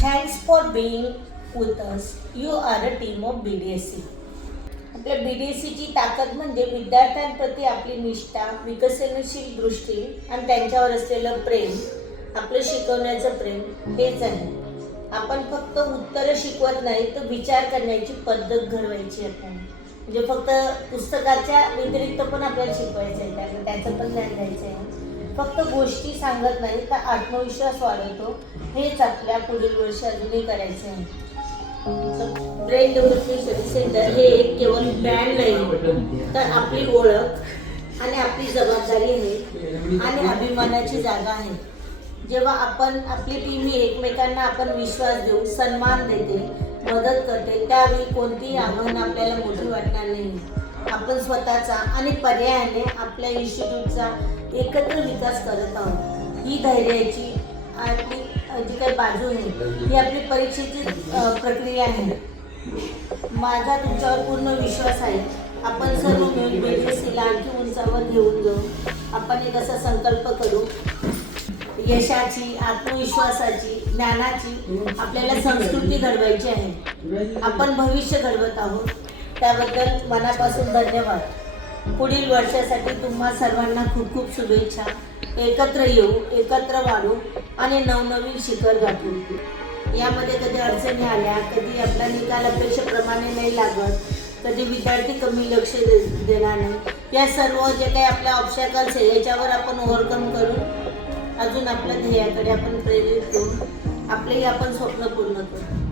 Thanks for being with us. You are a team of BDSC. आपल्या BDSCची ताकद म्हणजे विद्यार्थ्यांप्रती आपली निष्ठा, विकसनशील दृष्टी आणि त्यांच्यावर असलेलं प्रेम, आपलं शिकवण्याचं प्रेम हेच आहे. आपण फक्त उत्तरं शिकवत नाही तर विचार करण्याची पद्धत घडवायची आपल्याला. म्हणजे फक्त पुस्तकाच्या व्यतिरिक्त पण आपल्याला शिकवायचं आहे, त्याला त्याचं पण ज्ञान द्यायचं आहे. फक्त गोष्टी सांगत नाही तर आत्मविश्वास वाढवतो. हेच आपल्या पुढील वर्षी अजूनही करायचे आहे. ब्रेन डेव्हलपमेंट स्टडी सेंटर हे केवळ ब्रँड नाही तर आपली ओळख आणि आपली जबाबदारी आहे आणि अभिमानाची जागा आहे. जेव्हा आपण आपली टीम ही एकमेकांना आपण विश्वास देऊ, सन्मान देते, मदत करते, त्यावेळी कोणतीही आव्हान आपल्याला मोठी वाटणार नाही. आपण स्वतःचा आणि पर्यायाने आपल्या इन्स्टिट्यूटचा एकत्र विकास करत आहोत. ही धैर्याची आपली जी काही बाजू आहे ही आपली परीक्षेची प्रक्रिया आहे. माझा तुमच्यावर पूर्ण विश्वास आहे. आपण सर्व मिळून BDSCला आणखी उंचावर घेऊन जाऊ. आपण एक असा संकल्प करू, यशाची, आत्मविश्वासाची, ज्ञानाची आपल्याला संस्कृती घडवायची आहे. आपण भविष्य घडवत आहोत. त्याबद्दल मनापासून धन्यवाद. पुढील वर्षासाठी तुम्हा सर्वांना खूप खूप शुभेच्छा. एकत्र येऊ, एकत्र वाढू आणि नवनवीन शिखर गाठू. यामध्ये कधी अडचणी आल्या, कधी आपला निकाल अपेक्षेप्रमाणे नाही लागत, कधी विद्यार्थी कमी लक्ष देणार नाही, या सर्व जे काही आपल्या ऑब्स्टॅकल्स आहे याच्यावर आपण ओव्हरकम करून अजून आपल्या ध्येयाकडे आपण प्रेरित करून आपलेही आपण स्वप्न पूर्ण करू.